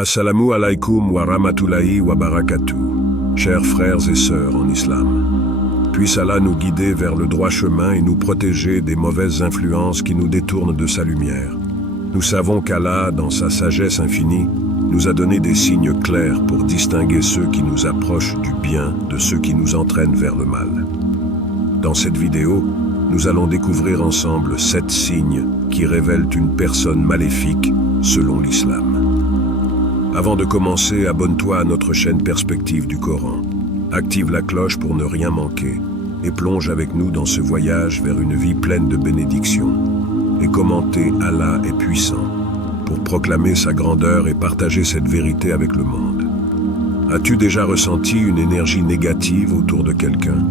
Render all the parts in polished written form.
Assalamu alaikum wa rahmatullahi wa barakatuh, chers frères et sœurs en islam. Puisse Allah nous guider vers le droit chemin et nous protéger des mauvaises influences qui nous détournent de sa lumière. Nous savons qu'Allah, dans sa sagesse infinie, nous a donné des signes clairs pour distinguer ceux qui nous approchent du bien de ceux qui nous entraînent vers le mal. Dans cette vidéo, nous allons découvrir ensemble 7 signes qui révèlent une personne maléfique selon l'islam. Avant de commencer, abonne-toi à notre chaîne Perspective du Coran. Active la cloche pour ne rien manquer et plonge avec nous dans ce voyage vers une vie pleine de bénédictions. Et commentez « Allah est puissant » pour proclamer sa grandeur et partager cette vérité avec le monde. As-tu déjà ressenti une énergie négative autour de quelqu'un?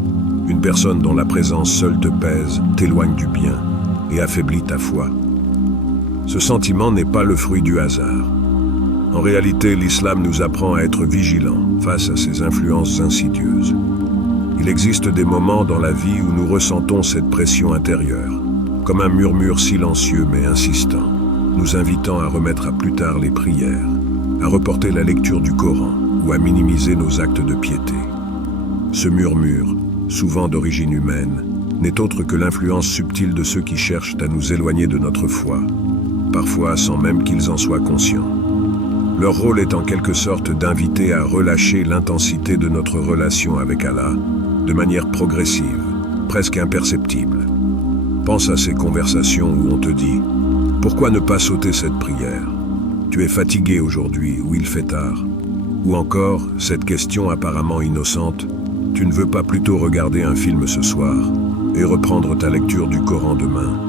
Une personne dont la présence seule te pèse, t'éloigne du bien et affaiblit ta foi. Ce sentiment n'est pas le fruit du hasard. En réalité, l'islam nous apprend à être vigilants face à ces influences insidieuses. Il existe des moments dans la vie où nous ressentons cette pression intérieure, comme un murmure silencieux mais insistant, nous invitant à remettre à plus tard les prières, à reporter la lecture du Coran ou à minimiser nos actes de piété. Ce murmure, souvent d'origine humaine, n'est autre que l'influence subtile de ceux qui cherchent à nous éloigner de notre foi, parfois sans même qu'ils en soient conscients. Leur rôle est en quelque sorte d'inviter à relâcher l'intensité de notre relation avec Allah de manière progressive, presque imperceptible. Pense à ces conversations où on te dit « Pourquoi ne pas sauter cette prière? Tu es fatigué aujourd'hui ou il fait tard ?» Ou encore cette question apparemment innocente « Tu ne veux pas plutôt regarder un film ce soir et reprendre ta lecture du Coran demain ?»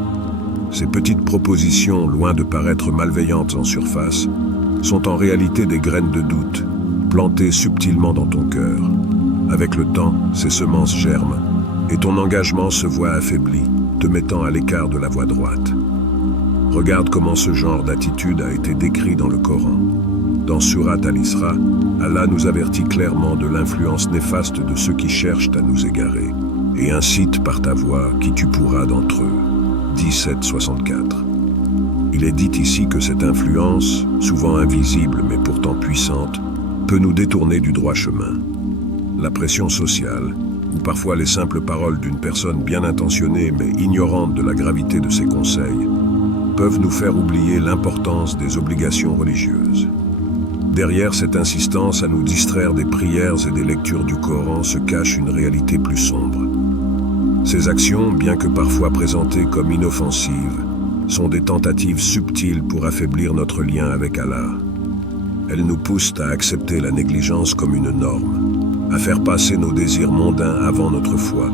Ces petites propositions, loin de paraître malveillantes en surface, sont en réalité des graines de doute, plantées subtilement dans ton cœur. Avec le temps, ces semences germent, et ton engagement se voit affaibli, te mettant à l'écart de la voie droite. Regarde comment ce genre d'attitude a été décrit dans le Coran. Dans Surat Al-Isra, Allah nous avertit clairement de l'influence néfaste de ceux qui cherchent à nous égarer, et incite par ta voix qui tu pourras d'entre eux. 17-64. Il est dit ici que cette influence, souvent invisible mais pourtant puissante, peut nous détourner du droit chemin. La pression sociale, ou parfois les simples paroles d'une personne bien intentionnée mais ignorante de la gravité de ses conseils, peuvent nous faire oublier l'importance des obligations religieuses. Derrière cette insistance à nous distraire des prières et des lectures du Coran se cache une réalité plus sombre. Ces actions, bien que parfois présentées comme inoffensives, sont des tentatives subtiles pour affaiblir notre lien avec Allah. Elles nous poussent à accepter la négligence comme une norme, à faire passer nos désirs mondains avant notre foi,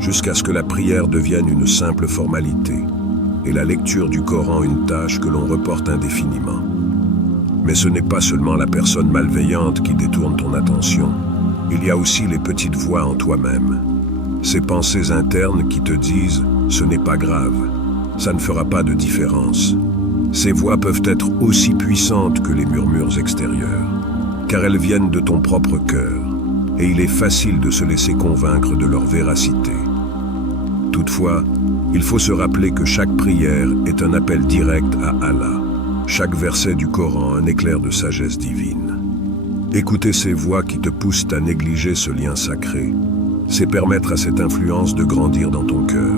jusqu'à ce que la prière devienne une simple formalité, et la lecture du Coran une tâche que l'on reporte indéfiniment. Mais ce n'est pas seulement la personne malveillante qui détourne ton attention, il y a aussi les petites voix en toi-même, ces pensées internes qui te disent « ce n'est pas grave ». Ça ne fera pas de différence. Ces voix peuvent être aussi puissantes que les murmures extérieurs, car elles viennent de ton propre cœur, et il est facile de se laisser convaincre de leur véracité. Toutefois, il faut se rappeler que chaque prière est un appel direct à Allah, chaque verset du Coran un éclair de sagesse divine. Écouter ces voix qui te poussent à négliger ce lien sacré, c'est permettre à cette influence de grandir dans ton cœur.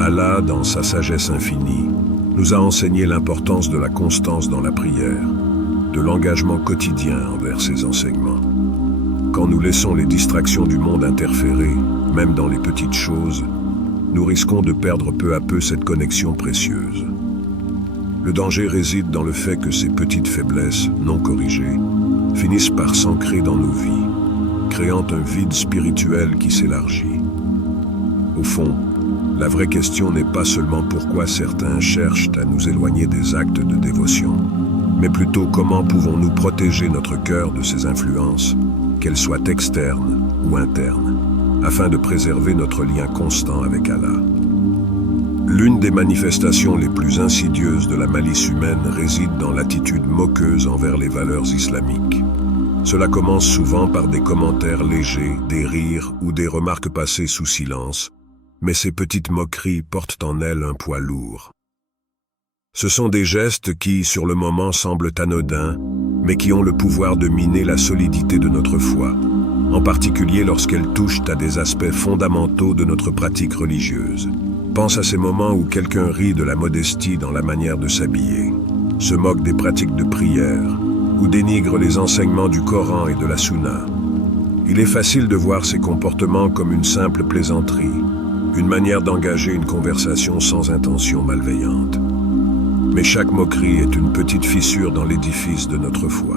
Allah, dans sa sagesse infinie, nous a enseigné l'importance de la constance dans la prière, de l'engagement quotidien envers ses enseignements. Quand nous laissons les distractions du monde interférer, même dans les petites choses, nous risquons de perdre peu à peu cette connexion précieuse. Le danger réside dans le fait que ces petites faiblesses, non corrigées, finissent par s'ancrer dans nos vies, créant un vide spirituel qui s'élargit. Au fond, la vraie question n'est pas seulement pourquoi certains cherchent à nous éloigner des actes de dévotion, mais plutôt comment pouvons-nous protéger notre cœur de ces influences, qu'elles soient externes ou internes, afin de préserver notre lien constant avec Allah. L'une des manifestations les plus insidieuses de la malice humaine réside dans l'attitude moqueuse envers les valeurs islamiques. Cela commence souvent par des commentaires légers, des rires ou des remarques passées sous silence, mais ces petites moqueries portent en elles un poids lourd. Ce sont des gestes qui, sur le moment, semblent anodins, mais qui ont le pouvoir de miner la solidité de notre foi, en particulier lorsqu'elles touchent à des aspects fondamentaux de notre pratique religieuse. Pense à ces moments où quelqu'un rit de la modestie dans la manière de s'habiller, se moque des pratiques de prière, ou dénigre les enseignements du Coran et de la Sunna. Il est facile de voir ces comportements comme une simple plaisanterie, une manière d'engager une conversation sans intention malveillante. Mais chaque moquerie est une petite fissure dans l'édifice de notre foi.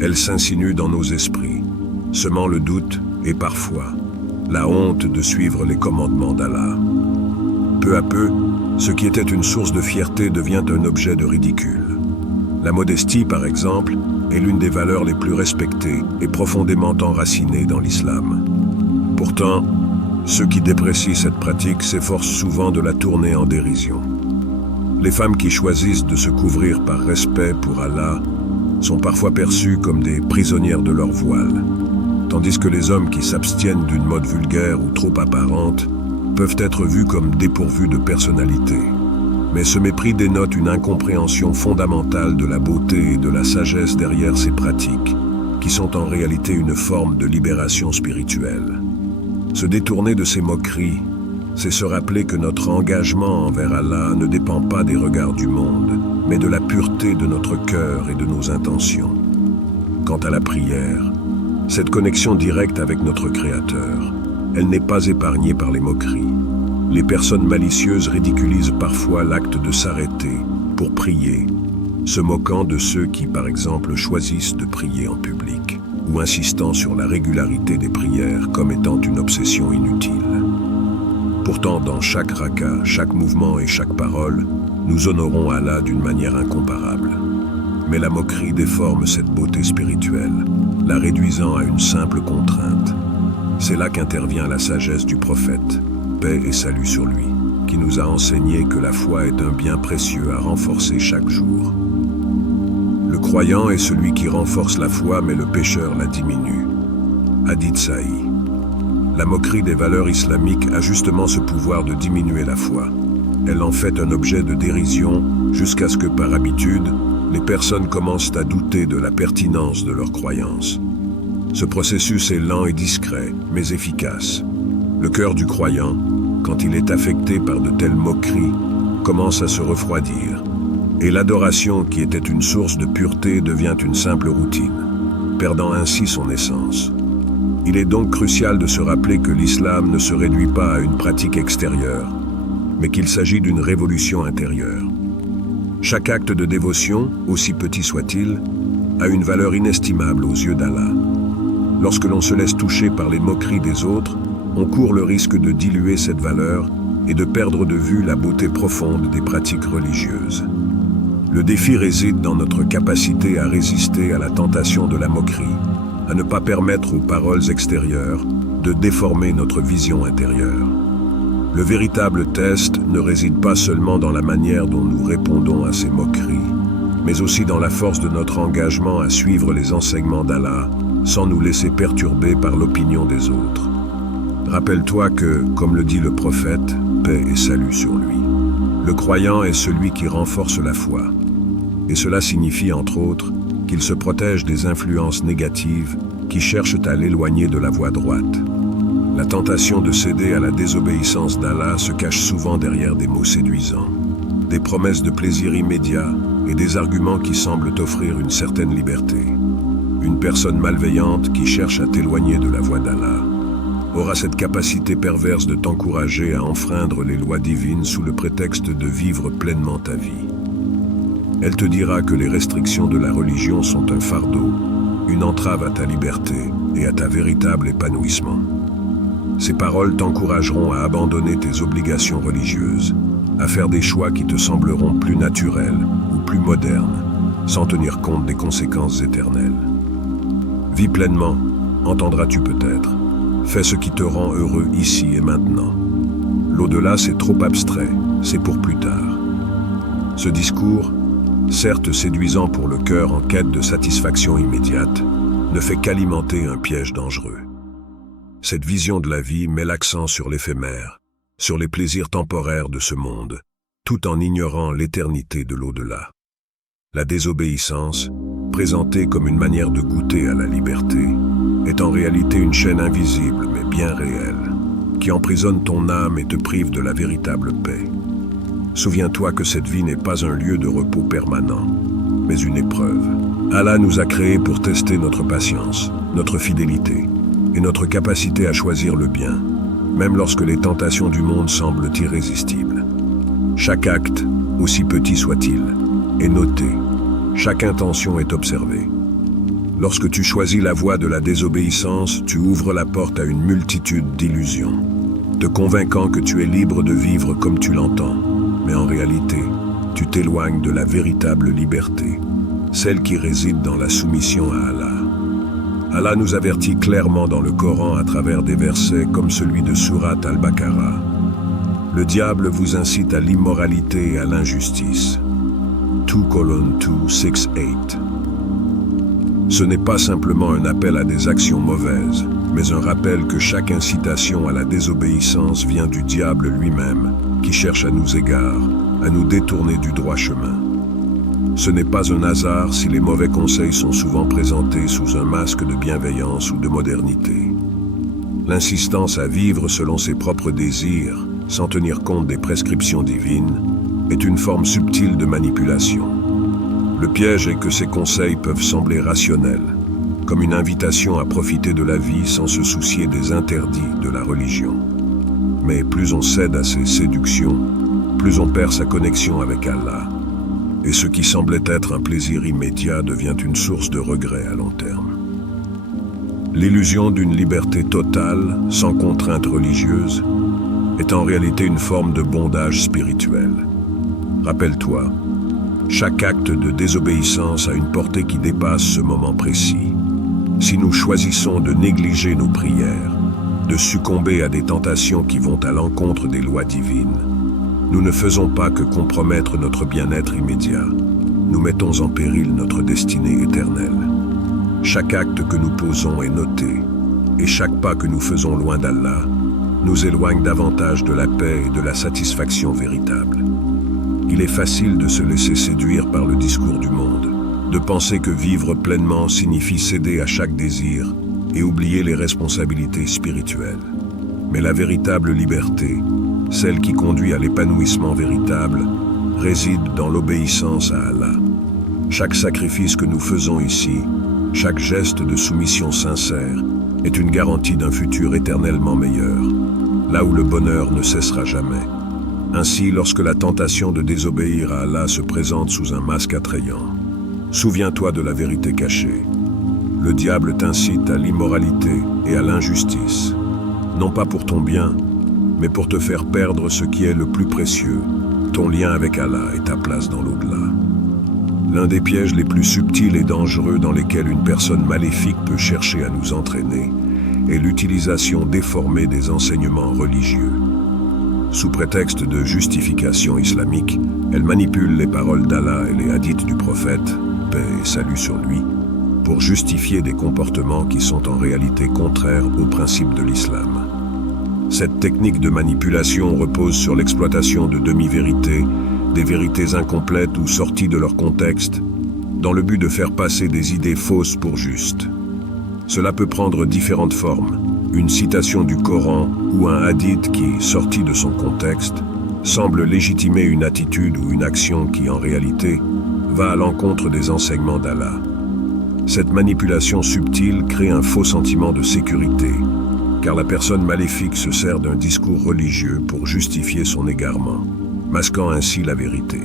Elle s'insinue dans nos esprits, semant le doute et parfois la honte de suivre les commandements d'Allah. Peu à peu, ce qui était une source de fierté devient un objet de ridicule. La modestie, par exemple, est l'une des valeurs les plus respectées et profondément enracinées dans l'islam. Pourtant, ceux qui déprécient cette pratique s'efforcent souvent de la tourner en dérision. Les femmes qui choisissent de se couvrir par respect pour Allah sont parfois perçues comme des prisonnières de leur voile, tandis que les hommes qui s'abstiennent d'une mode vulgaire ou trop apparente peuvent être vus comme dépourvus de personnalité. Mais ce mépris dénote une incompréhension fondamentale de la beauté et de la sagesse derrière ces pratiques, qui sont en réalité une forme de libération spirituelle. Se détourner de ces moqueries, c'est se rappeler que notre engagement envers Allah ne dépend pas des regards du monde, mais de la pureté de notre cœur et de nos intentions. Quant à la prière, cette connexion directe avec notre Créateur, elle n'est pas épargnée par les moqueries. Les personnes malicieuses ridiculisent parfois l'acte de s'arrêter pour prier, se moquant de ceux qui, par exemple, choisissent de prier en public, ou insistant sur la régularité des prières comme étant une obsession inutile. Pourtant, dans chaque raka, chaque mouvement et chaque parole, nous honorons Allah d'une manière incomparable. Mais la moquerie déforme cette beauté spirituelle, la réduisant à une simple contrainte. C'est là qu'intervient la sagesse du prophète, paix et salut sur lui, qui nous a enseigné que la foi est un bien précieux à renforcer chaque jour. Le croyant est celui qui renforce la foi, mais le pécheur la diminue. Hadith Sahih. La moquerie des valeurs islamiques a justement ce pouvoir de diminuer la foi. Elle en fait un objet de dérision jusqu'à ce que, par habitude, les personnes commencent à douter de la pertinence de leurs croyances. Ce processus est lent et discret, mais efficace. Le cœur du croyant, quand il est affecté par de telles moqueries, commence à se refroidir, et l'adoration qui était une source de pureté devient une simple routine, perdant ainsi son essence. Il est donc crucial de se rappeler que l'islam ne se réduit pas à une pratique extérieure, mais qu'il s'agit d'une révolution intérieure. Chaque acte de dévotion, aussi petit soit-il, a une valeur inestimable aux yeux d'Allah. Lorsque l'on se laisse toucher par les moqueries des autres, on court le risque de diluer cette valeur et de perdre de vue la beauté profonde des pratiques religieuses. Le défi réside dans notre capacité à résister à la tentation de la moquerie, à ne pas permettre aux paroles extérieures de déformer notre vision intérieure. Le véritable test ne réside pas seulement dans la manière dont nous répondons à ces moqueries, mais aussi dans la force de notre engagement à suivre les enseignements d'Allah sans nous laisser perturber par l'opinion des autres. Rappelle-toi que, comme le dit le prophète, paix et salut sur lui, le croyant est celui qui renforce la foi. Et cela signifie, entre autres, qu'il se protège des influences négatives qui cherchent à l'éloigner de la voie droite. La tentation de céder à la désobéissance d'Allah se cache souvent derrière des mots séduisants, des promesses de plaisir immédiat et des arguments qui semblent offrir une certaine liberté. Une personne malveillante qui cherche à t'éloigner de la voie d'Allah aura cette capacité perverse de t'encourager à enfreindre les lois divines sous le prétexte de vivre pleinement ta vie. Elle te dira que les restrictions de la religion sont un fardeau, une entrave à ta liberté et à ta véritable épanouissement. Ces paroles t'encourageront à abandonner tes obligations religieuses, à faire des choix qui te sembleront plus naturels ou plus modernes, sans tenir compte des conséquences éternelles. Vis pleinement, entendras-tu peut-être. Fais ce qui te rend heureux ici et maintenant. L'au-delà, c'est trop abstrait, c'est pour plus tard. Ce discours, certes séduisant pour le cœur en quête de satisfaction immédiate, ne fait qu'alimenter un piège dangereux. Cette vision de la vie met l'accent sur l'éphémère, sur les plaisirs temporaires de ce monde, tout en ignorant l'éternité de l'au-delà. La désobéissance, présentée comme une manière de goûter à la liberté, est en réalité une chaîne invisible mais bien réelle, qui emprisonne ton âme et te prive de la véritable paix. Souviens-toi que cette vie n'est pas un lieu de repos permanent, mais une épreuve. Allah nous a créés pour tester notre patience, notre fidélité et notre capacité à choisir le bien, même lorsque les tentations du monde semblent irrésistibles. Chaque acte, aussi petit soit-il, est noté. Chaque intention est observée. Lorsque tu choisis la voie de la désobéissance, tu ouvres la porte à une multitude d'illusions, te convainquant que tu es libre de vivre comme tu l'entends. Mais en réalité, tu t'éloignes de la véritable liberté, celle qui réside dans la soumission à Allah. Allah nous avertit clairement dans le Coran à travers des versets comme celui de Sourate Al-Baqarah. Le diable vous incite à l'immoralité et à l'injustice. 2:2, 6:8. Ce n'est pas simplement un appel à des actions mauvaises, mais un rappel que chaque incitation à la désobéissance vient du diable lui-même, qui cherche à nous égarer, à nous détourner du droit chemin. Ce n'est pas un hasard si les mauvais conseils sont souvent présentés sous un masque de bienveillance ou de modernité. L'insistance à vivre selon ses propres désirs, sans tenir compte des prescriptions divines, est une forme subtile de manipulation. Le piège est que ces conseils peuvent sembler rationnels, comme une invitation à profiter de la vie sans se soucier des interdits de la religion. Mais plus on cède à ces séductions, plus on perd sa connexion avec Allah, et ce qui semblait être un plaisir immédiat devient une source de regret à long terme. L'illusion d'une liberté totale, sans contrainte religieuse, est en réalité une forme de bondage spirituel. Rappelle-toi, chaque acte de désobéissance a une portée qui dépasse ce moment précis. Si nous choisissons de négliger nos prières, de succomber à des tentations qui vont à l'encontre des lois divines, nous ne faisons pas que compromettre notre bien-être immédiat, nous mettons en péril notre destinée éternelle. Chaque acte que nous posons est noté, et chaque pas que nous faisons loin d'Allah nous éloigne davantage de la paix et de la satisfaction véritable. Il est facile de se laisser séduire par le discours du monde, de penser que vivre pleinement signifie céder à chaque désir et oublier les responsabilités spirituelles. Mais la véritable liberté, celle qui conduit à l'épanouissement véritable, réside dans l'obéissance à Allah. Chaque sacrifice que nous faisons ici, chaque geste de soumission sincère, est une garantie d'un futur éternellement meilleur, là où le bonheur ne cessera jamais. Ainsi, lorsque la tentation de désobéir à Allah se présente sous un masque attrayant, souviens-toi de la vérité cachée. Le diable t'incite à l'immoralité et à l'injustice, non pas pour ton bien, mais pour te faire perdre ce qui est le plus précieux, ton lien avec Allah et ta place dans l'au-delà. L'un des pièges les plus subtils et dangereux dans lesquels une personne maléfique peut chercher à nous entraîner est l'utilisation déformée des enseignements religieux. Sous prétexte de justification islamique, elle manipule les paroles d'Allah et les hadiths du prophète, paix et salut sur lui, pour justifier des comportements qui sont en réalité contraires aux principes de l'islam. Cette technique de manipulation repose sur l'exploitation de demi-vérités, des vérités incomplètes ou sorties de leur contexte, dans le but de faire passer des idées fausses pour justes. Cela peut prendre différentes formes. Une citation du Coran ou un hadith qui, sorti de son contexte, semble légitimer une attitude ou une action qui, en réalité, va à l'encontre des enseignements d'Allah. Cette manipulation subtile crée un faux sentiment de sécurité, car la personne maléfique se sert d'un discours religieux pour justifier son égarement, masquant ainsi la vérité.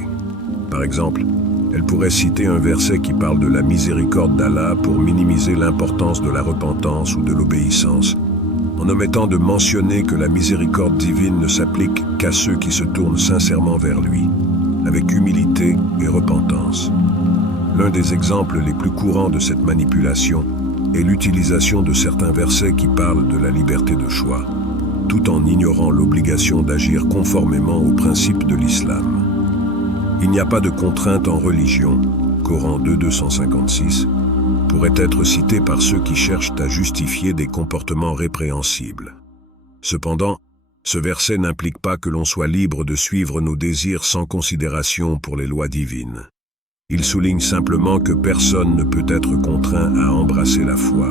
Par exemple, elle pourrait citer un verset qui parle de la miséricorde d'Allah pour minimiser l'importance de la repentance ou de l'obéissance, en omettant de mentionner que la miséricorde divine ne s'applique qu'à ceux qui se tournent sincèrement vers lui, avec humilité et repentance. L'un des exemples les plus courants de cette manipulation est l'utilisation de certains versets qui parlent de la liberté de choix, tout en ignorant l'obligation d'agir conformément aux principes de l'islam. Il n'y a pas de contrainte en religion, Coran 2:256, pourrait être cité par ceux qui cherchent à justifier des comportements répréhensibles. Cependant, Ce verset n'implique pas que l'on soit libre de suivre nos désirs sans considération pour les lois divines. Il souligne simplement que personne ne peut être contraint à embrasser la foi.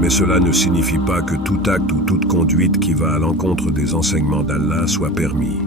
Mais cela ne signifie pas que tout acte ou toute conduite qui va à l'encontre des enseignements d'Allah soit permis.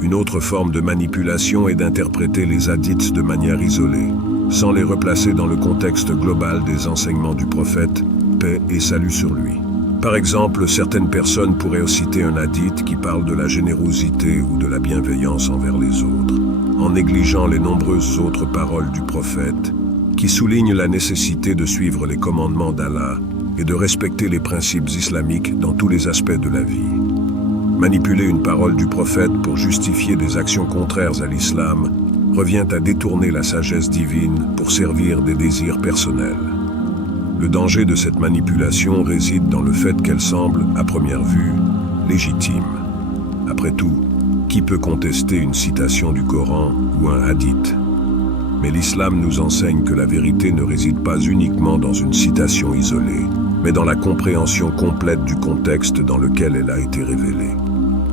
Une autre forme de manipulation est d'interpréter les hadiths de manière isolée, sans les replacer dans le contexte global des enseignements du prophète, paix et salut sur lui. Par exemple, certaines personnes pourraient citer un hadith qui parle de la générosité ou de la bienveillance envers les autres, en négligeant les nombreuses autres paroles du prophète, qui soulignent la nécessité de suivre les commandements d'Allah et de respecter les principes islamiques dans tous les aspects de la vie. Manipuler une parole du prophète pour justifier des actions contraires à l'islam revient à détourner la sagesse divine pour servir des désirs personnels. Le danger de cette manipulation réside dans le fait qu'elle semble, à première vue, légitime. Après tout, qui peut contester une citation du Coran ou un hadith? Mais l'islam nous enseigne que la vérité ne réside pas uniquement dans une citation isolée, mais dans la compréhension complète du contexte dans lequel elle a été révélée.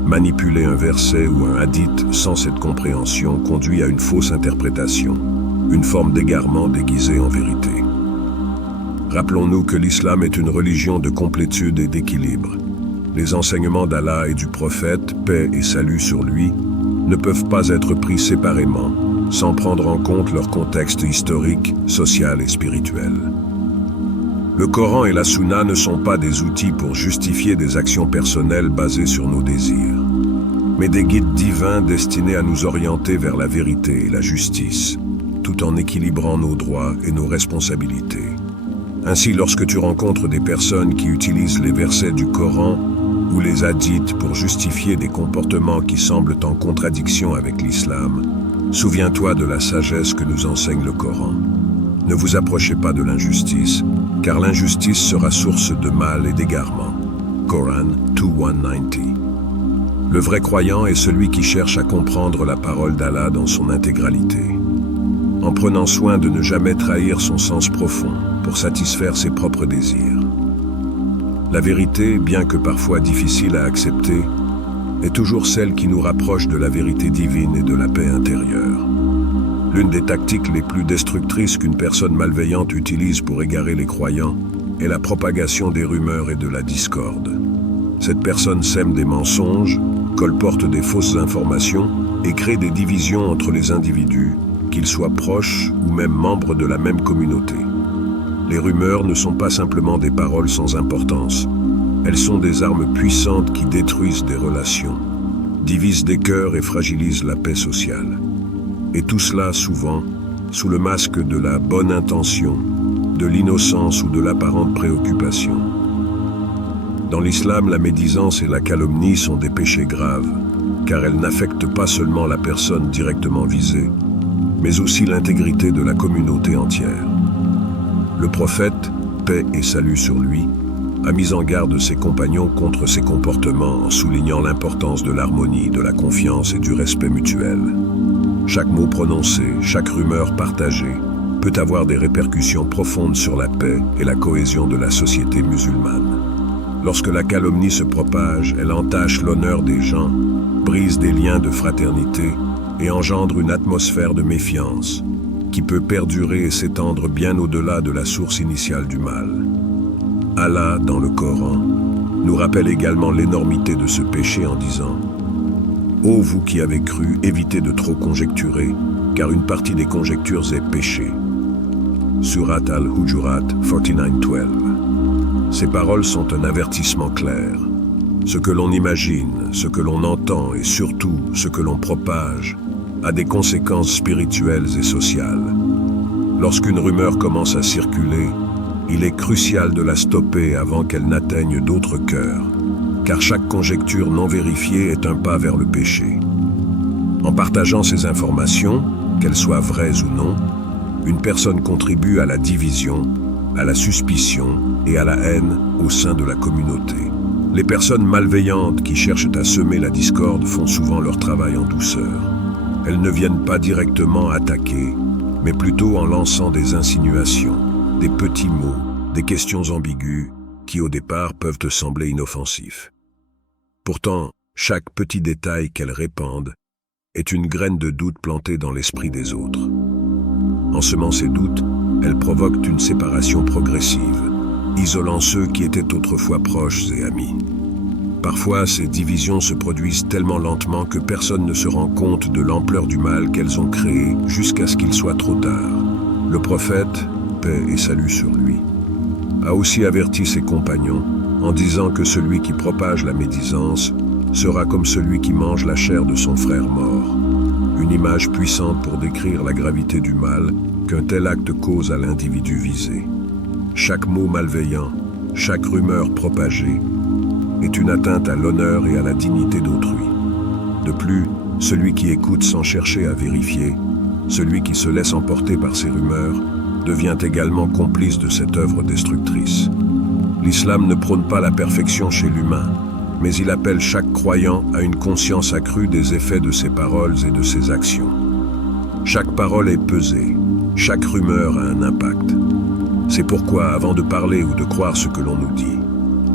Manipuler un verset ou un hadith sans cette compréhension conduit à une fausse interprétation, une forme d'égarement déguisée en vérité. Rappelons-nous que l'islam est une religion de complétude et d'équilibre. Les enseignements d'Allah et du prophète, paix et salut sur lui, ne peuvent pas être pris séparément, sans prendre en compte leur contexte historique, social et spirituel. Le Coran et la Sunna ne sont pas des outils pour justifier des actions personnelles basées sur nos désirs, mais des guides divins destinés à nous orienter vers la vérité et la justice, tout en équilibrant nos droits et nos responsabilités. Ainsi, lorsque tu rencontres des personnes qui utilisent les versets du Coran ou les hadiths pour justifier des comportements qui semblent en contradiction avec l'islam, souviens-toi de la sagesse que nous enseigne le Coran. Ne vous approchez pas de l'injustice, car l'injustice sera source de mal et d'égarement. Coran 2:190. Le vrai croyant est celui qui cherche à comprendre la parole d'Allah dans son intégralité, en prenant soin de ne jamais trahir son sens profond pour satisfaire ses propres désirs. La vérité, bien que parfois difficile à accepter, est toujours celle qui nous rapproche de la vérité divine et de la paix intérieure. L'une des tactiques les plus destructrices qu'une personne malveillante utilise pour égarer les croyants est la propagation des rumeurs et de la discorde. Cette personne sème des mensonges, colporte des fausses informations et crée des divisions entre les individus, qu'ils soient proches ou même membres de la même communauté. Les rumeurs ne sont pas simplement des paroles sans importance. Elles sont des armes puissantes qui détruisent des relations, divisent des cœurs et fragilisent la paix sociale. Et tout cela, souvent, sous le masque de la bonne intention, de l'innocence ou de l'apparente préoccupation. Dans l'islam, la médisance et la calomnie sont des péchés graves, car elles n'affectent pas seulement la personne directement visée, mais aussi l'intégrité de la communauté entière. Le prophète, paix et salut sur lui, a mis en garde ses compagnons contre ces comportements en soulignant l'importance de l'harmonie, de la confiance et du respect mutuel. Chaque mot prononcé, chaque rumeur partagée peut avoir des répercussions profondes sur la paix et la cohésion de la société musulmane. Lorsque la calomnie se propage, elle entache l'honneur des gens, brise des liens de fraternité et engendre une atmosphère de méfiance qui peut perdurer et s'étendre bien au-delà de la source initiale du mal. Allah, dans le Coran, nous rappelle également l'énormité de ce péché en disant « Ô vous qui avez cru, évitez de trop conjecturer, car une partie des conjectures est péché. » Surat al-Hujurat 49:12. Ces paroles sont un avertissement clair. Ce que l'on imagine, ce que l'on entend et surtout ce que l'on propage a des conséquences spirituelles et sociales. Lorsqu'une rumeur commence à circuler, il est crucial de la stopper avant qu'elle n'atteigne d'autres cœurs, car chaque conjecture non vérifiée est un pas vers le péché. En partageant ces informations, qu'elles soient vraies ou non, une personne contribue à la division, à la suspicion et à la haine au sein de la communauté. Les personnes malveillantes qui cherchent à semer la discorde font souvent leur travail en douceur. Elles ne viennent pas directement attaquer, mais plutôt en lançant des insinuations, des petits mots, des questions ambiguës qui au départ peuvent te sembler inoffensifs. Pourtant, chaque petit détail qu'elles répandent est une graine de doute plantée dans l'esprit des autres. En semant ces doutes, elles provoquent une séparation progressive, isolant ceux qui étaient autrefois proches et amis. Parfois, ces divisions se produisent tellement lentement que personne ne se rend compte de l'ampleur du mal qu'elles ont créé jusqu'à ce qu'il soit trop tard. Le prophète, paix et salut sur lui, a aussi averti ses compagnons en disant que celui qui propage la médisance sera comme celui qui mange la chair de son frère mort. Une image puissante pour décrire la gravité du mal qu'un tel acte cause à l'individu visé. Chaque mot malveillant, chaque rumeur propagée est une atteinte à l'honneur et à la dignité d'autrui. De plus, celui qui écoute sans chercher à vérifier, celui qui se laisse emporter par ces rumeurs, devient également complice de cette œuvre destructrice. L'islam ne prône pas la perfection chez l'humain, mais il appelle chaque croyant à une conscience accrue des effets de ses paroles et de ses actions. Chaque parole est pesée, chaque rumeur a un impact. C'est pourquoi, avant de parler ou de croire ce que l'on nous dit,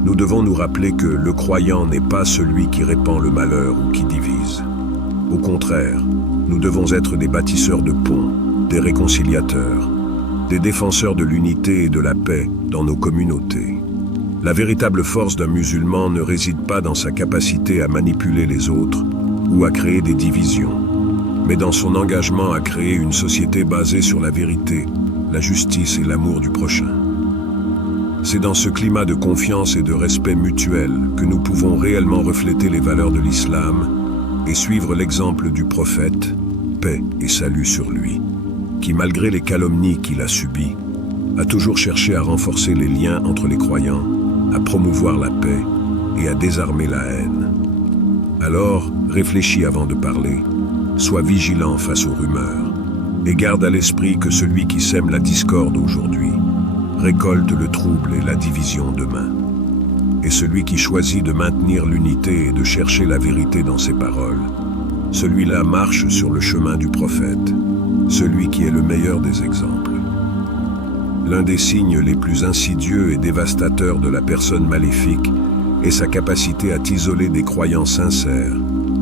nous devons nous rappeler que le croyant n'est pas celui qui répand le malheur ou qui divise. Au contraire, nous devons être des bâtisseurs de ponts, des réconciliateurs, des défenseurs de l'unité et de la paix dans nos communautés. La véritable force d'un musulman ne réside pas dans sa capacité à manipuler les autres ou à créer des divisions, mais dans son engagement à créer une société basée sur la vérité, la justice et l'amour du prochain. C'est dans ce climat de confiance et de respect mutuel que nous pouvons réellement refléter les valeurs de l'islam et suivre l'exemple du prophète, paix et salut sur lui, qui, malgré les calomnies qu'il a subies, a toujours cherché à renforcer les liens entre les croyants, à promouvoir la paix et à désarmer la haine. Alors, réfléchis avant de parler, sois vigilant face aux rumeurs, et garde à l'esprit que celui qui sème la discorde aujourd'hui récolte le trouble et la division demain. Et celui qui choisit de maintenir l'unité et de chercher la vérité dans ses paroles, celui-là marche sur le chemin du prophète, celui qui est le meilleur des exemples. L'un des signes les plus insidieux et dévastateurs de la personne maléfique est sa capacité à t'isoler des croyants sincères,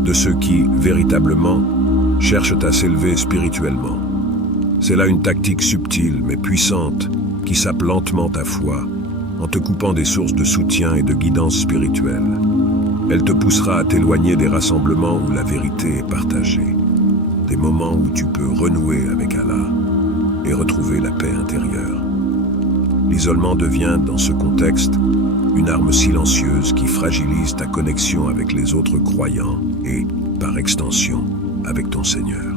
de ceux qui, véritablement, cherchent à s'élever spirituellement. C'est là une tactique subtile mais puissante qui sape lentement ta foi en te coupant des sources de soutien et de guidance spirituelle. Elle te poussera à t'éloigner des rassemblements où la vérité est partagée, des moments où tu peux renouer avec Allah et retrouver la paix intérieure. L'isolement devient, dans ce contexte, une arme silencieuse qui fragilise ta connexion avec les autres croyants et, par extension, avec ton Seigneur.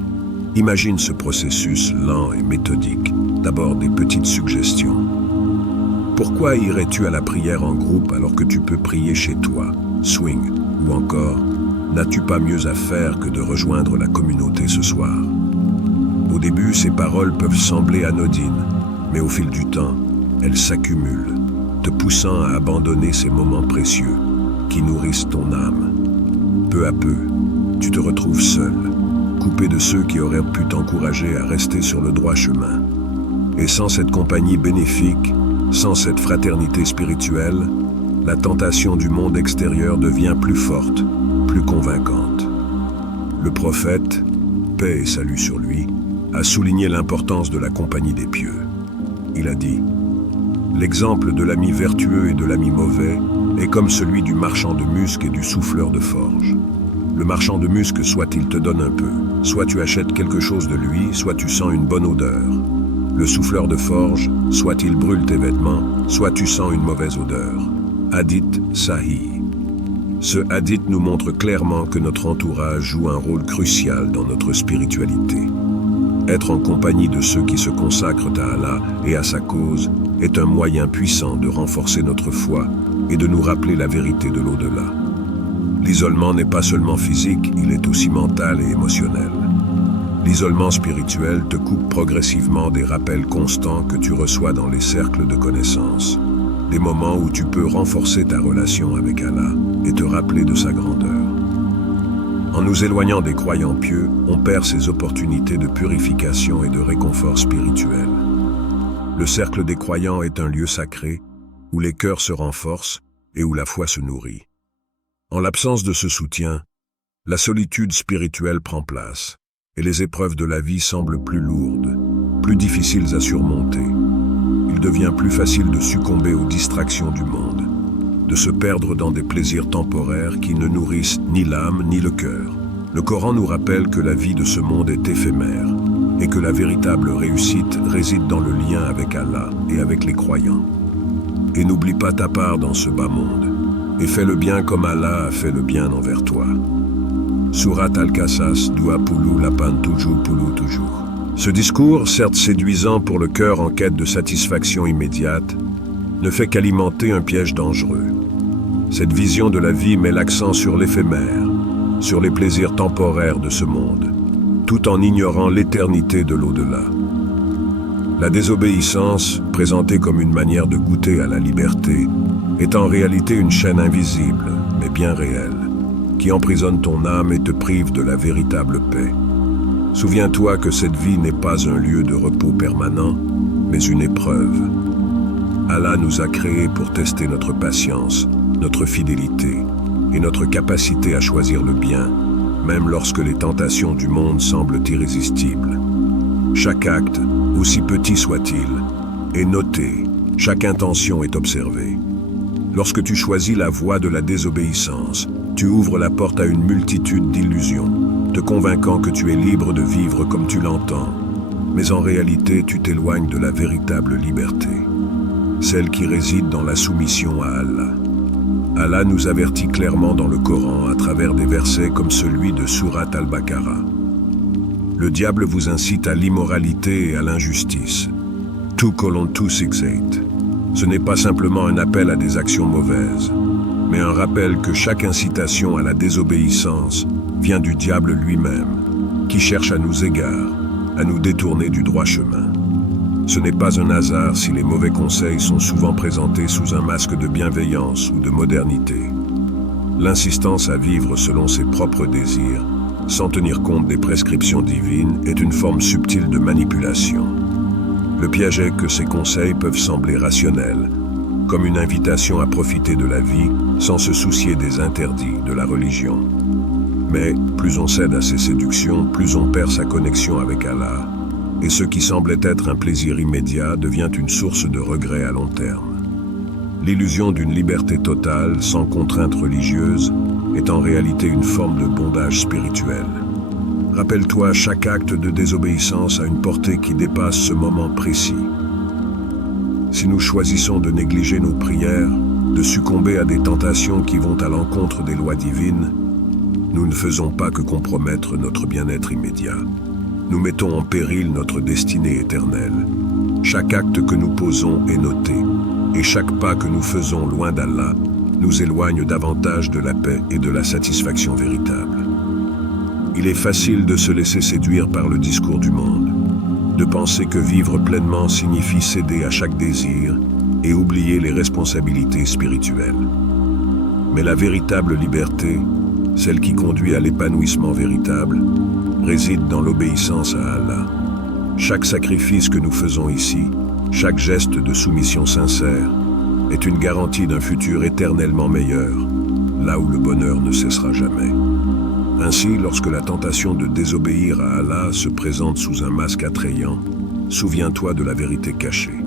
Imagine ce processus lent et méthodique, d'abord des petites suggestions. Pourquoi irais-tu à la prière en groupe alors que tu peux prier chez toi, swing, ou encore, n'as-tu pas mieux à faire que de rejoindre la communauté ce soir? Au début, ces paroles peuvent sembler anodines, mais au fil du temps, elles s'accumulent, te poussant à abandonner ces moments précieux qui nourrissent ton âme. Peu à peu, tu te retrouves seul, coupé de ceux qui auraient pu t'encourager à rester sur le droit chemin. Et sans cette compagnie bénéfique, sans cette fraternité spirituelle, la tentation du monde extérieur devient plus forte, plus convaincante. Le prophète, paix et salut sur lui, a souligné l'importance de la compagnie des pieux. Il a dit: l'exemple de l'ami vertueux et de l'ami mauvais est comme celui du marchand de musc et du souffleur de forge. Le marchand de musc, soit il te donne un peu, soit tu achètes quelque chose de lui, soit tu sens une bonne odeur. Le souffleur de forge, soit il brûle tes vêtements, soit tu sens une mauvaise odeur. Hadith Sahih. Ce hadith nous montre clairement que notre entourage joue un rôle crucial dans notre spiritualité. Être en compagnie de ceux qui se consacrent à Allah et à sa cause est un moyen puissant de renforcer notre foi et de nous rappeler la vérité de l'au-delà. L'isolement n'est pas seulement physique, il est aussi mental et émotionnel. L'isolement spirituel te coupe progressivement des rappels constants que tu reçois dans les cercles de connaissances, des moments où tu peux renforcer ta relation avec Allah et te rappeler de sa grandeur. En nous éloignant des croyants pieux, on perd ces opportunités de purification et de réconfort spirituel. Le cercle des croyants est un lieu sacré où les cœurs se renforcent et où la foi se nourrit. En l'absence de ce soutien, la solitude spirituelle prend place, et les épreuves de la vie semblent plus lourdes, plus difficiles à surmonter. Il devient plus facile de succomber aux distractions du monde, de se perdre dans des plaisirs temporaires qui ne nourrissent ni l'âme ni le cœur. Le Coran nous rappelle que la vie de ce monde est éphémère et que la véritable réussite réside dans le lien avec Allah et avec les croyants. Et n'oublie pas ta part dans ce bas monde, et fais le bien comme Allah a fait le bien envers toi. Surat Al-Qasas, Dua Poulou Lapan toujours. Ce discours, certes séduisant pour le cœur en quête de satisfaction immédiate, ne fait qu'alimenter un piège dangereux. Cette vision de la vie met l'accent sur l'éphémère, sur les plaisirs temporaires de ce monde, tout en ignorant l'éternité de l'au-delà. La désobéissance, présentée comme une manière de goûter à la liberté, est en réalité une chaîne invisible, mais bien réelle, qui emprisonne ton âme et te prive de la véritable paix. Souviens-toi que cette vie n'est pas un lieu de repos permanent, mais une épreuve. Allah nous a créés pour tester notre patience, notre fidélité et notre capacité à choisir le bien, même lorsque les tentations du monde semblent irrésistibles. Chaque acte, aussi petit soit-il, est noté, chaque intention est observée. Lorsque tu choisis la voie de la désobéissance, tu ouvres la porte à une multitude d'illusions, te convainquant que tu es libre de vivre comme tu l'entends. Mais en réalité, tu t'éloignes de la véritable liberté, celle qui réside dans la soumission à Allah. Allah nous avertit clairement dans le Coran à travers des versets comme celui de Surat Al-Baqarah. Le diable vous incite à l'immoralité et à l'injustice. 2:268. Ce n'est pas simplement un appel à des actions mauvaises, mais un rappel que chaque incitation à la désobéissance vient du diable lui-même, qui cherche à nous égarer, à nous détourner du droit chemin. Ce n'est pas un hasard si les mauvais conseils sont souvent présentés sous un masque de bienveillance ou de modernité. L'insistance à vivre selon ses propres désirs, sans tenir compte des prescriptions divines, est une forme subtile de manipulation. Le piège est que ces conseils peuvent sembler rationnels, comme une invitation à profiter de la vie sans se soucier des interdits de la religion. Mais plus on cède à ces séductions, plus on perd sa connexion avec Allah, et ce qui semblait être un plaisir immédiat devient une source de regret à long terme. L'illusion d'une liberté totale, sans contrainte religieuse, est en réalité une forme de bondage spirituel. Rappelle-toi, chaque acte de désobéissance a une portée qui dépasse ce moment précis. Si nous choisissons de négliger nos prières, de succomber à des tentations qui vont à l'encontre des lois divines, nous ne faisons pas que compromettre notre bien-être immédiat. Nous mettons en péril notre destinée éternelle. Chaque acte que nous posons est noté, et chaque pas que nous faisons loin d'Allah nous éloigne davantage de la paix et de la satisfaction véritable. Il est facile de se laisser séduire par le discours du monde, de penser que vivre pleinement signifie céder à chaque désir et oublier les responsabilités spirituelles. Mais la véritable liberté, celle qui conduit à l'épanouissement véritable, réside dans l'obéissance à Allah. Chaque sacrifice que nous faisons ici, chaque geste de soumission sincère, est une garantie d'un futur éternellement meilleur, là où le bonheur ne cessera jamais. Ainsi, lorsque la tentation de désobéir à Allah se présente sous un masque attrayant, souviens-toi de la vérité cachée.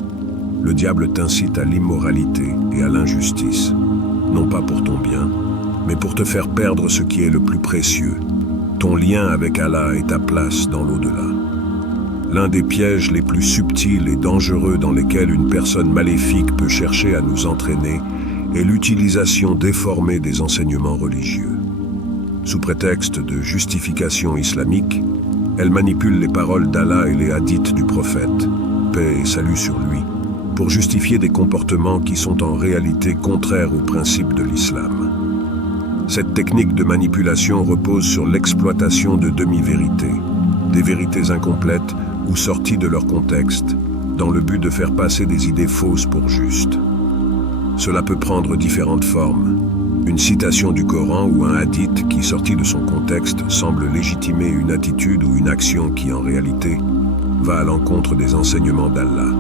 Le diable t'incite à l'immoralité et à l'injustice, non pas pour ton bien, mais pour te faire perdre ce qui est le plus précieux, ton lien avec Allah et ta place dans l'au-delà. L'un des pièges les plus subtils et dangereux dans lesquels une personne maléfique peut chercher à nous entraîner est l'utilisation déformée des enseignements religieux. Sous prétexte de justification islamique, elle manipule les paroles d'Allah et les hadiths du prophète, paix et salut sur lui, pour justifier des comportements qui sont en réalité contraires aux principes de l'islam. Cette technique de manipulation repose sur l'exploitation de demi-vérités, des vérités incomplètes ou sorties de leur contexte, dans le but de faire passer des idées fausses pour justes. Cela peut prendre différentes formes. Une citation du Coran ou un hadith qui, sorti de son contexte, semble légitimer une attitude ou une action qui, en réalité, va à l'encontre des enseignements d'Allah.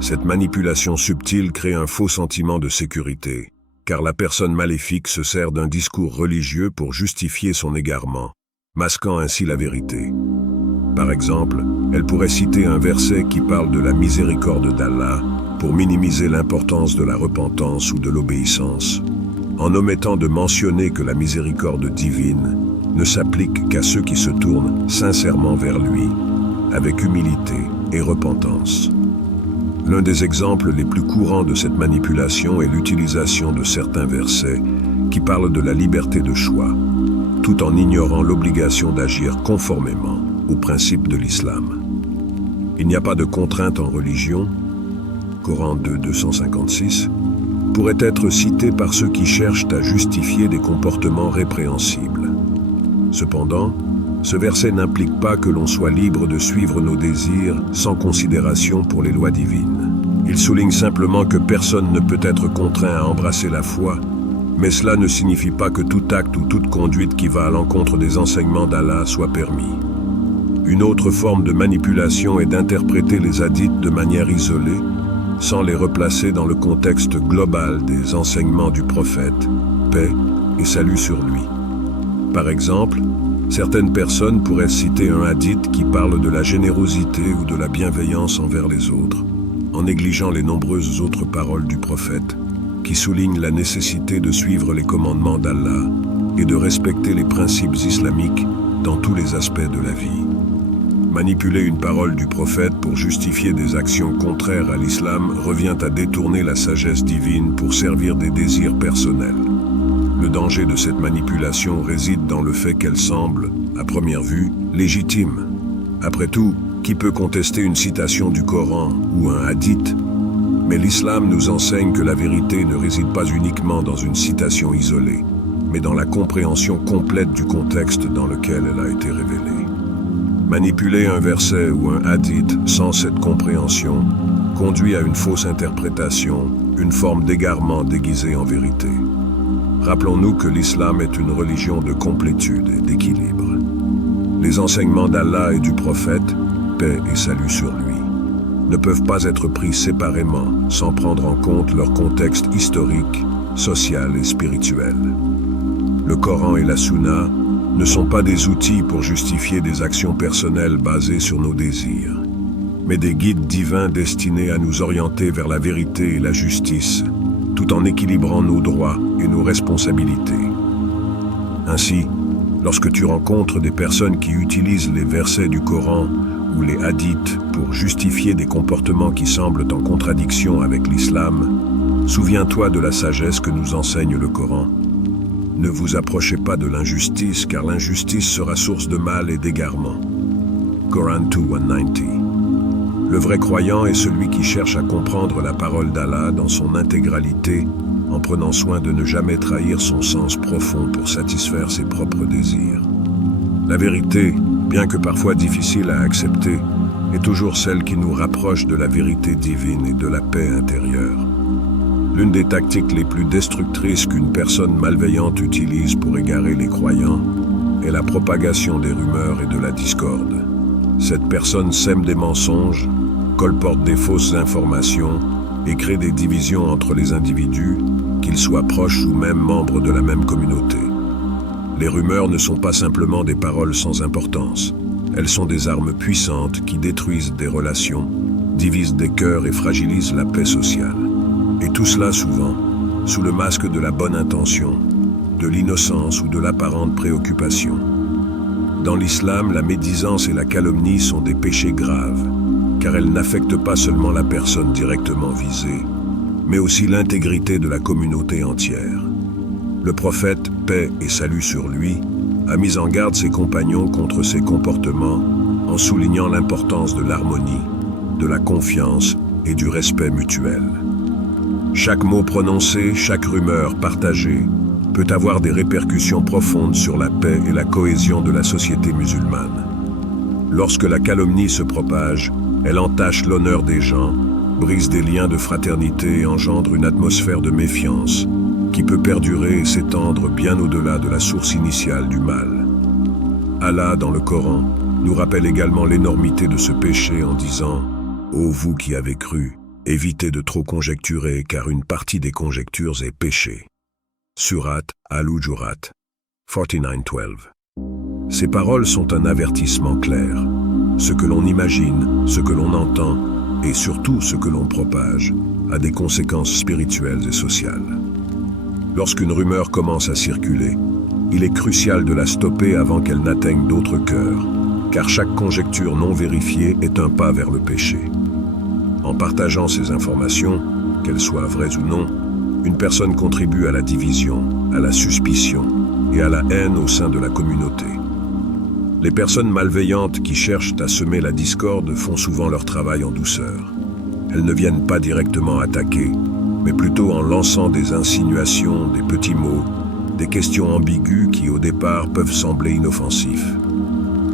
Cette manipulation subtile crée un faux sentiment de sécurité, car la personne maléfique se sert d'un discours religieux pour justifier son égarement, masquant ainsi la vérité. Par exemple, elle pourrait citer un verset qui parle de la miséricorde d'Allah pour minimiser l'importance de la repentance ou de l'obéissance, en omettant de mentionner que la miséricorde divine ne s'applique qu'à ceux qui se tournent sincèrement vers lui, avec humilité et repentance. L'un des exemples les plus courants de cette manipulation est l'utilisation de certains versets qui parlent de la liberté de choix, tout en ignorant l'obligation d'agir conformément aux principes de l'islam. Il n'y a pas de contrainte en religion, Coran 2, 256, pourrait être cité par ceux qui cherchent à justifier des comportements répréhensibles. Cependant, ce verset n'implique pas que l'on soit libre de suivre nos désirs sans considération pour les lois divines. Il souligne simplement que personne ne peut être contraint à embrasser la foi, mais cela ne signifie pas que tout acte ou toute conduite qui va à l'encontre des enseignements d'Allah soit permis. Une autre forme de manipulation est d'interpréter les hadiths de manière isolée, sans les replacer dans le contexte global des enseignements du prophète, paix et salut sur lui. Par exemple, certaines personnes pourraient citer un hadith qui parle de la générosité ou de la bienveillance envers les autres, en négligeant les nombreuses autres paroles du prophète, qui soulignent la nécessité de suivre les commandements d'Allah et de respecter les principes islamiques dans tous les aspects de la vie. Manipuler une parole du prophète pour justifier des actions contraires à l'islam revient à détourner la sagesse divine pour servir des désirs personnels. Le danger de cette manipulation réside dans le fait qu'elle semble, à première vue, légitime. Après tout, qui peut contester une citation du Coran ou un hadith? Mais l'islam nous enseigne que la vérité ne réside pas uniquement dans une citation isolée, mais dans la compréhension complète du contexte dans lequel elle a été révélée. Manipuler un verset ou un hadith sans cette compréhension conduit à une fausse interprétation, une forme d'égarement déguisée en vérité. Rappelons-nous que l'islam est une religion de complétude et d'équilibre. Les enseignements d'Allah et du prophète, paix et salut sur lui, ne peuvent pas être pris séparément sans prendre en compte leur contexte historique, social et spirituel. Le Coran et la Sunna ne sont pas des outils pour justifier des actions personnelles basées sur nos désirs, mais des guides divins destinés à nous orienter vers la vérité et la justice, tout en équilibrant nos droits et nos responsabilités. Ainsi, lorsque tu rencontres des personnes qui utilisent les versets du Coran ou les hadiths pour justifier des comportements qui semblent en contradiction avec l'islam, souviens-toi de la sagesse que nous enseigne le Coran. Ne vous approchez pas de l'injustice, car l'injustice sera source de mal et d'égarement. Coran 2, 190. Le vrai croyant est celui qui cherche à comprendre la parole d'Allah dans son intégralité, en prenant soin de ne jamais trahir son sens profond pour satisfaire ses propres désirs. La vérité, bien que parfois difficile à accepter, est toujours celle qui nous rapproche de la vérité divine et de la paix intérieure. L'une des tactiques les plus destructrices qu'une personne malveillante utilise pour égarer les croyants est la propagation des rumeurs et de la discorde. Cette personne sème des mensonges, colporte des fausses informations et crée des divisions entre les individus, qu'ils soient proches ou même membres de la même communauté. Les rumeurs ne sont pas simplement des paroles sans importance. Elles sont des armes puissantes qui détruisent des relations, divisent des cœurs et fragilisent la paix sociale. Et tout cela souvent sous le masque de la bonne intention, de l'innocence ou de l'apparente préoccupation. Dans l'islam, la médisance et la calomnie sont des péchés graves, car elles n'affectent pas seulement la personne directement visée, mais aussi l'intégrité de la communauté entière. Le prophète, paix et salut sur lui, a mis en garde ses compagnons contre ces comportements en soulignant l'importance de l'harmonie, de la confiance et du respect mutuel. Chaque mot prononcé, chaque rumeur partagée peut avoir des répercussions profondes sur la paix et la cohésion de la société musulmane. Lorsque la calomnie se propage, elle entache l'honneur des gens, brise des liens de fraternité et engendre une atmosphère de méfiance qui peut perdurer et s'étendre bien au-delà de la source initiale du mal. Allah, dans le Coran, nous rappelle également l'énormité de ce péché en disant « Ô vous qui avez cru », évitez de trop conjecturer, car une partie des conjectures est péché. Surat Al-Hujurat 49:12. Ces paroles sont un avertissement clair. Ce que l'on imagine, ce que l'on entend, et surtout ce que l'on propage, a des conséquences spirituelles et sociales. Lorsqu'une rumeur commence à circuler, il est crucial de la stopper avant qu'elle n'atteigne d'autres cœurs, car chaque conjecture non vérifiée est un pas vers le péché. En partageant ces informations, qu'elles soient vraies ou non, une personne contribue à la division, à la suspicion et à la haine au sein de la communauté. Les personnes malveillantes qui cherchent à semer la discorde font souvent leur travail en douceur. Elles ne viennent pas directement attaquer, mais plutôt en lançant des insinuations, des petits mots, des questions ambiguës qui au départ peuvent sembler inoffensifs.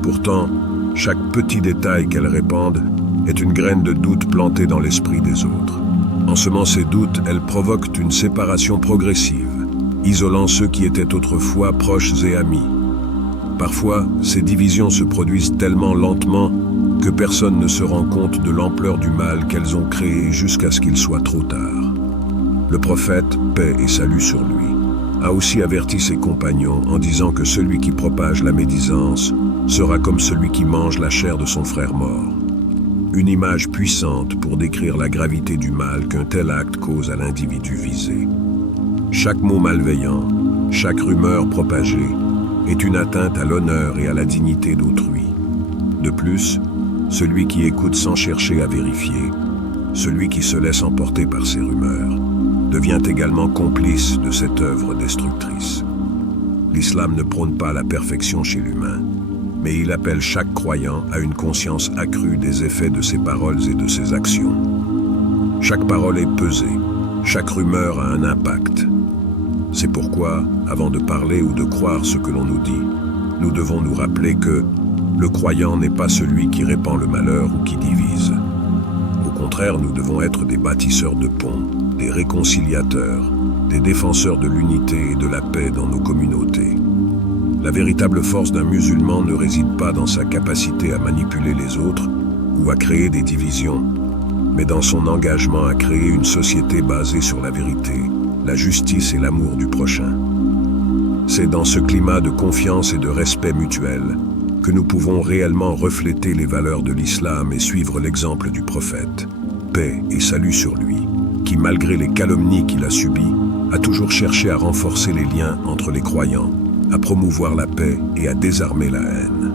Pourtant, chaque petit détail qu'elles répandent est une graine de doute plantée dans l'esprit des autres. En semant ces doutes, elles provoquent une séparation progressive, isolant ceux qui étaient autrefois proches et amis. Parfois, ces divisions se produisent tellement lentement que personne ne se rend compte de l'ampleur du mal qu'elles ont créé jusqu'à ce qu'il soit trop tard. Le prophète, paix et salut sur lui, a aussi averti ses compagnons en disant que celui qui propage la médisance sera comme celui qui mange la chair de son frère mort. Une image puissante pour décrire la gravité du mal qu'un tel acte cause à l'individu visé. Chaque mot malveillant, chaque rumeur propagée est une atteinte à l'honneur et à la dignité d'autrui. De plus, celui qui écoute sans chercher à vérifier, celui qui se laisse emporter par ces rumeurs, devient également complice de cette œuvre destructrice. L'islam ne prône pas la perfection chez l'humain, mais il appelle chaque croyant à une conscience accrue des effets de ses paroles et de ses actions. Chaque parole est pesée, chaque rumeur a un impact. C'est pourquoi, avant de parler ou de croire ce que l'on nous dit, nous devons nous rappeler que le croyant n'est pas celui qui répand le malheur ou qui divise. Au contraire, nous devons être des bâtisseurs de ponts, des réconciliateurs, des défenseurs de l'unité et de la paix dans nos communautés. La véritable force d'un musulman ne réside pas dans sa capacité à manipuler les autres ou à créer des divisions, mais dans son engagement à créer une société basée sur la vérité, la justice et l'amour du prochain. C'est dans ce climat de confiance et de respect mutuel que nous pouvons réellement refléter les valeurs de l'islam et suivre l'exemple du prophète, paix et salut sur lui, qui, malgré les calomnies qu'il a subies, a toujours cherché à renforcer les liens entre les croyants, à promouvoir la paix et à désarmer la haine.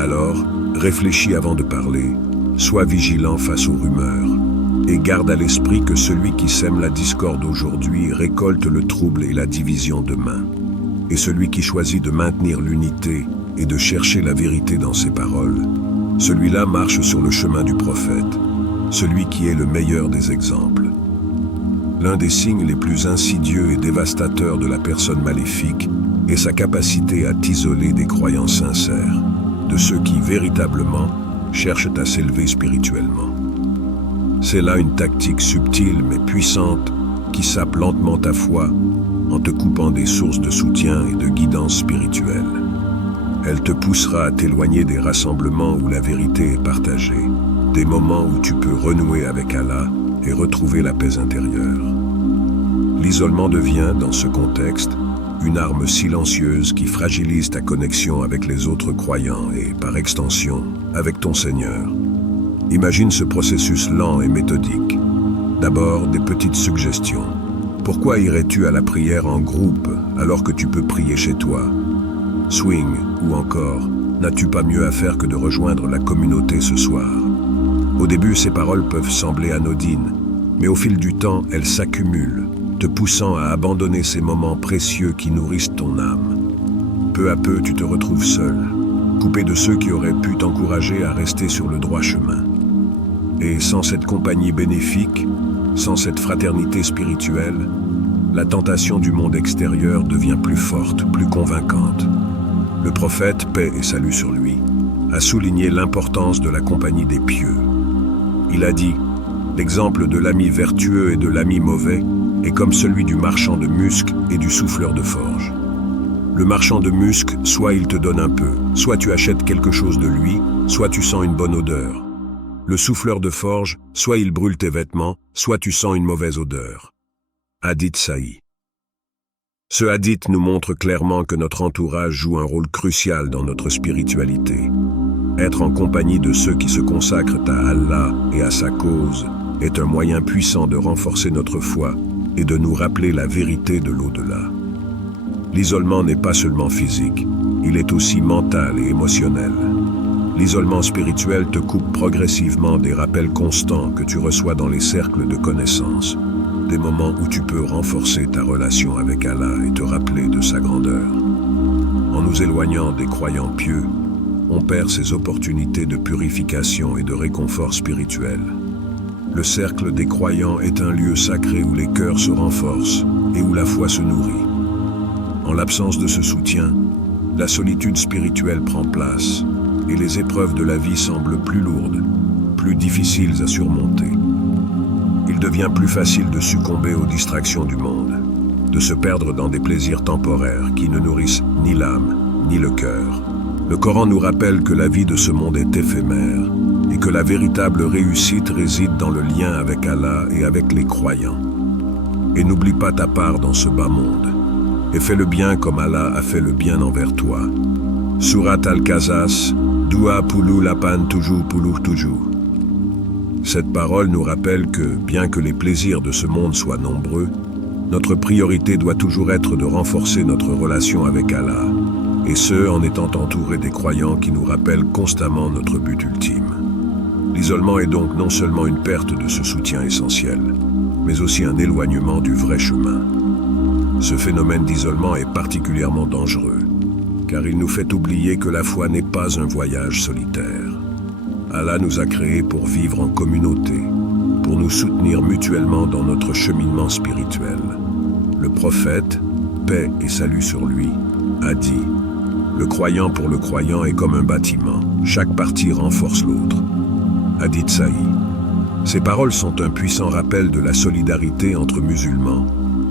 Alors, réfléchis avant de parler, sois vigilant face aux rumeurs, et garde à l'esprit que celui qui sème la discorde aujourd'hui récolte le trouble et la division demain. Et celui qui choisit de maintenir l'unité et de chercher la vérité dans ses paroles, celui-là marche sur le chemin du prophète, celui qui est le meilleur des exemples. L'un des signes les plus insidieux et dévastateurs de la personne maléfique est sa capacité à t'isoler des croyants sincères, de ceux qui, véritablement, cherchent à s'élever spirituellement. C'est là une tactique subtile mais puissante qui sape lentement ta foi en te coupant des sources de soutien et de guidance spirituelle. Elle te poussera à t'éloigner des rassemblements où la vérité est partagée, des moments où tu peux renouer avec Allah et retrouver la paix intérieure. L'isolement devient, dans ce contexte, une arme silencieuse qui fragilise ta connexion avec les autres croyants et, par extension, avec ton Seigneur. Imagine ce processus lent et méthodique. D'abord, des petites suggestions. Pourquoi irais-tu à la prière en groupe alors que tu peux prier chez toi? Swing, ou encore, n'as-tu pas mieux à faire que de rejoindre la communauté ce soir? Au début, ces paroles peuvent sembler anodines, mais au fil du temps, elles s'accumulent, te poussant à abandonner ces moments précieux qui nourrissent ton âme. Peu à peu, tu te retrouves seul, coupé de ceux qui auraient pu t'encourager à rester sur le droit chemin. Et sans cette compagnie bénéfique, sans cette fraternité spirituelle, la tentation du monde extérieur devient plus forte, plus convaincante. Le prophète, paix et salut sur lui, a souligné l'importance de la compagnie des pieux. Il a dit « L'exemple de l'ami vertueux et de l'ami mauvais est comme celui du marchand de musc et du souffleur de forge. Le marchand de musc, soit il te donne un peu, soit tu achètes quelque chose de lui, soit tu sens une bonne odeur. Le souffleur de forge, soit il brûle tes vêtements, soit tu sens une mauvaise odeur. » Hadith Sahih. Ce hadith nous montre clairement que notre entourage joue un rôle crucial dans notre spiritualité. Être en compagnie de ceux qui se consacrent à Allah et à sa cause est un moyen puissant de renforcer notre foi et de nous rappeler la vérité de l'au-delà. L'isolement n'est pas seulement physique, il est aussi mental et émotionnel. L'isolement spirituel te coupe progressivement des rappels constants que tu reçois dans les cercles de connaissances, des moments où tu peux renforcer ta relation avec Allah et te rappeler de sa grandeur. En nous éloignant des croyants pieux, on perd ces opportunités de purification et de réconfort spirituel. Le cercle des croyants est un lieu sacré où les cœurs se renforcent et où la foi se nourrit. En l'absence de ce soutien, la solitude spirituelle prend place et les épreuves de la vie semblent plus lourdes, plus difficiles à surmonter. Il devient plus facile de succomber aux distractions du monde, de se perdre dans des plaisirs temporaires qui ne nourrissent ni l'âme ni le cœur. Le Coran nous rappelle que la vie de ce monde est éphémère et que la véritable réussite réside dans le lien avec Allah et avec les croyants. Et n'oublie pas ta part dans ce bas monde et fais le bien comme Allah a fait le bien envers toi. Surat Al-Qasas, Dua Poulou Lapan Toujou Poulou Toujou. Cette parole nous rappelle que, bien que les plaisirs de ce monde soient nombreux, notre priorité doit toujours être de renforcer notre relation avec Allah, et ce, en étant entouré des croyants qui nous rappellent constamment notre but ultime. L'isolement est donc non seulement une perte de ce soutien essentiel, mais aussi un éloignement du vrai chemin. Ce phénomène d'isolement est particulièrement dangereux, car il nous fait oublier que la foi n'est pas un voyage solitaire. Allah nous a créés pour vivre en communauté, pour nous soutenir mutuellement dans notre cheminement spirituel. Le prophète, paix et salut sur lui, a dit « Le croyant pour le croyant est comme un bâtiment, chaque partie renforce l'autre. » Hadith Sahih. Ces paroles sont un puissant rappel de la solidarité entre musulmans,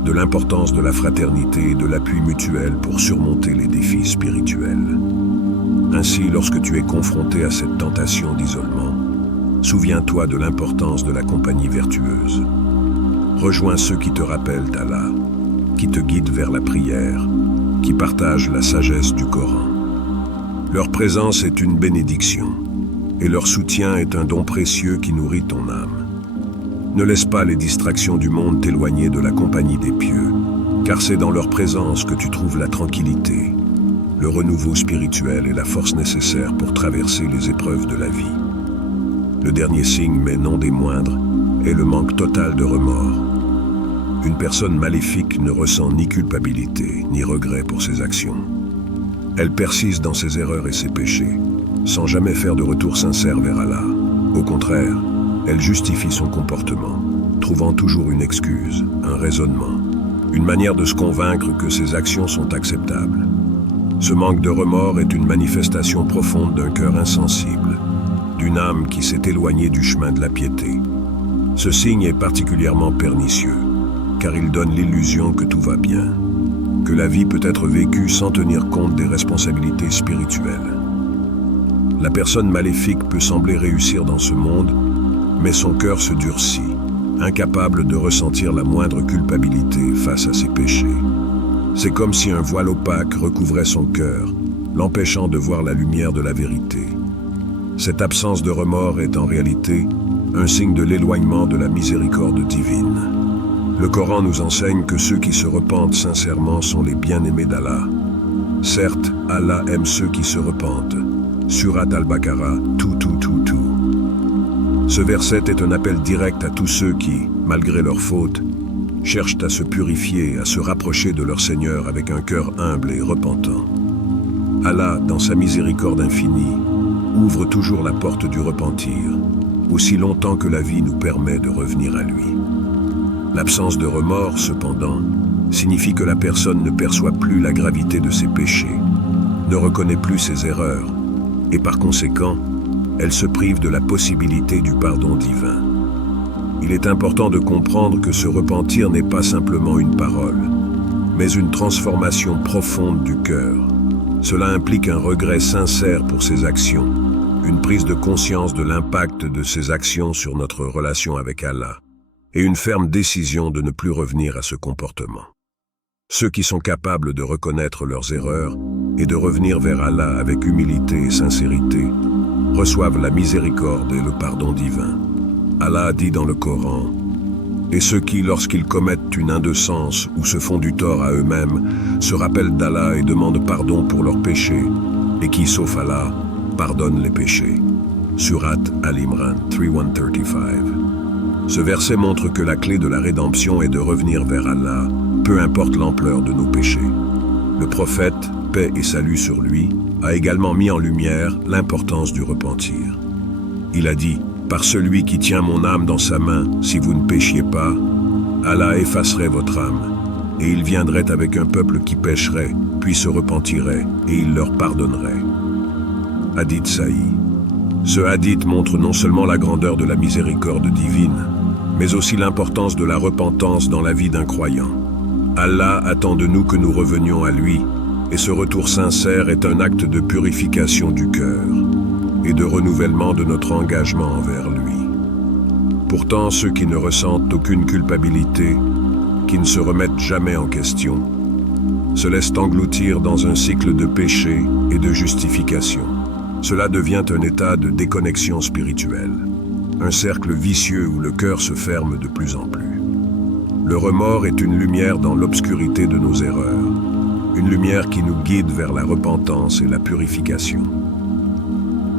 de l'importance de la fraternité et de l'appui mutuel pour surmonter les défis spirituels. Ainsi, lorsque tu es confronté à cette tentation d'isolement, souviens-toi de l'importance de la compagnie vertueuse. Rejoins ceux qui te rappellent Allah, qui te guident vers la prière, qui partagent la sagesse du Coran. Leur présence est une bénédiction, et leur soutien est un don précieux qui nourrit ton âme. Ne laisse pas les distractions du monde t'éloigner de la compagnie des pieux, car c'est dans leur présence que tu trouves la tranquillité, le renouveau spirituel et la force nécessaire pour traverser les épreuves de la vie. Le dernier signe, mais non des moindres, est le manque total de remords. Une personne maléfique ne ressent ni culpabilité, ni regret pour ses actions. Elle persiste dans ses erreurs et ses péchés, sans jamais faire de retour sincère vers Allah. Au contraire, elle justifie son comportement, trouvant toujours une excuse, un raisonnement, une manière de se convaincre que ses actions sont acceptables. Ce manque de remords est une manifestation profonde d'un cœur insensible, d'une âme qui s'est éloignée du chemin de la piété. Ce signe est particulièrement pernicieux, car il donne l'illusion que tout va bien, que la vie peut être vécue sans tenir compte des responsabilités spirituelles. La personne maléfique peut sembler réussir dans ce monde, mais son cœur se durcit, incapable de ressentir la moindre culpabilité face à ses péchés. C'est comme si un voile opaque recouvrait son cœur, l'empêchant de voir la lumière de la vérité. Cette absence de remords est en réalité un signe de l'éloignement de la miséricorde divine. Le Coran nous enseigne que ceux qui se repentent sincèrement sont les bien-aimés d'Allah. Certes, Allah aime ceux qui se repentent. Surat Al-Baqarah, tout. Ce verset est un appel direct à tous ceux qui, malgré leurs fautes, cherchent à se purifier, à se rapprocher de leur Seigneur avec un cœur humble et repentant. Allah, dans sa miséricorde infinie, ouvre toujours la porte du repentir, aussi longtemps que la vie nous permet de revenir à lui. L'absence de remords, cependant, signifie que la personne ne perçoit plus la gravité de ses péchés, ne reconnaît plus ses erreurs, et par conséquent, elle se prive de la possibilité du pardon divin. Il est important de comprendre que ce repentir n'est pas simplement une parole, mais une transformation profonde du cœur. Cela implique un regret sincère pour ses actions, une prise de conscience de l'impact de ses actions sur notre relation avec Allah, et une ferme décision de ne plus revenir à ce comportement. Ceux qui sont capables de reconnaître leurs erreurs et de revenir vers Allah avec humilité et sincérité reçoivent la miséricorde et le pardon divin. Allah a dit dans le Coran: « Et ceux qui, lorsqu'ils commettent une indécence ou se font du tort à eux-mêmes, se rappellent d'Allah et demandent pardon pour leurs péchés, et qui, sauf Allah, pardonne les péchés. » Surat Al-Imran 3135. Ce verset montre que la clé de la rédemption est de revenir vers Allah, peu importe l'ampleur de nos péchés. Le prophète, paix et salut sur lui, a également mis en lumière l'importance du repentir. Il a dit: « Par celui qui tient mon âme dans sa main, si vous ne péchiez pas, Allah effacerait votre âme, et il viendrait avec un peuple qui pécherait, puis se repentirait, et il leur pardonnerait. » Hadith Sahih. Ce hadith montre non seulement la grandeur de la miséricorde divine, mais aussi l'importance de la repentance dans la vie d'un croyant. Allah attend de nous que nous revenions à lui, et ce retour sincère est un acte de purification du cœur et de renouvellement de notre engagement envers lui. Pourtant, ceux qui ne ressentent aucune culpabilité, qui ne se remettent jamais en question, se laissent engloutir dans un cycle de péché et de justification. Cela devient un état de déconnexion spirituelle, un cercle vicieux où le cœur se ferme de plus en plus. Le remords est une lumière dans l'obscurité de nos erreurs, une lumière qui nous guide vers la repentance et la purification.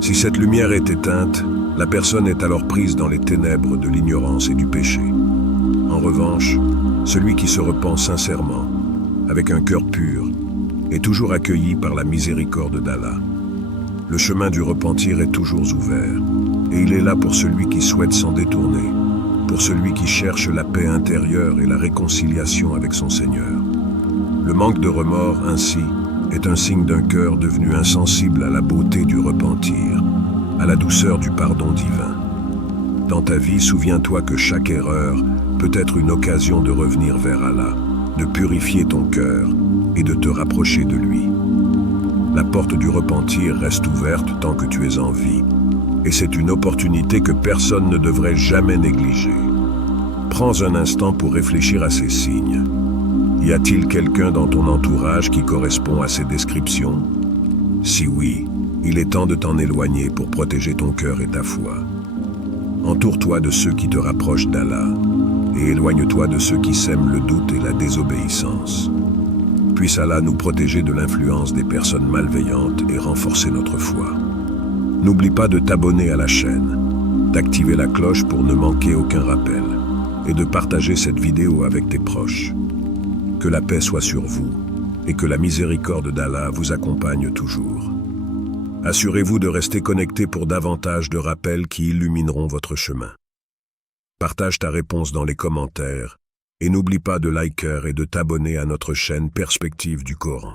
Si cette lumière est éteinte, la personne est alors prise dans les ténèbres de l'ignorance et du péché. En revanche, celui qui se repent sincèrement, avec un cœur pur, est toujours accueilli par la miséricorde d'Allah. Le chemin du repentir est toujours ouvert, et il est là pour celui qui souhaite s'en détourner, pour celui qui cherche la paix intérieure et la réconciliation avec son Seigneur. Le manque de remords, ainsi, est un signe d'un cœur devenu insensible à la beauté du repentir, à la douceur du pardon divin. Dans ta vie, souviens-toi que chaque erreur peut être une occasion de revenir vers Allah, de purifier ton cœur et de te rapprocher de lui. La porte du repentir reste ouverte tant que tu es en vie, et c'est une opportunité que personne ne devrait jamais négliger. Prends un instant pour réfléchir à ces signes. Y a-t-il quelqu'un dans ton entourage qui correspond à ces descriptions? Si oui, il est temps de t'en éloigner pour protéger ton cœur et ta foi. Entoure-toi de ceux qui te rapprochent d'Allah, et éloigne-toi de ceux qui sèment le doute et la désobéissance. Puisse Allah nous protéger de l'influence des personnes malveillantes et renforcer notre foi. N'oublie pas de t'abonner à la chaîne, d'activer la cloche pour ne manquer aucun rappel, et de partager cette vidéo avec tes proches. Que la paix soit sur vous, et que la miséricorde d'Allah vous accompagne toujours. Assurez-vous de rester connecté pour davantage de rappels qui illumineront votre chemin. Partage ta réponse dans les commentaires, et n'oublie pas de liker et de t'abonner à notre chaîne Perspective du Coran.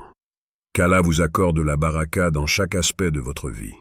Qu'Allah vous accorde la baraka dans chaque aspect de votre vie.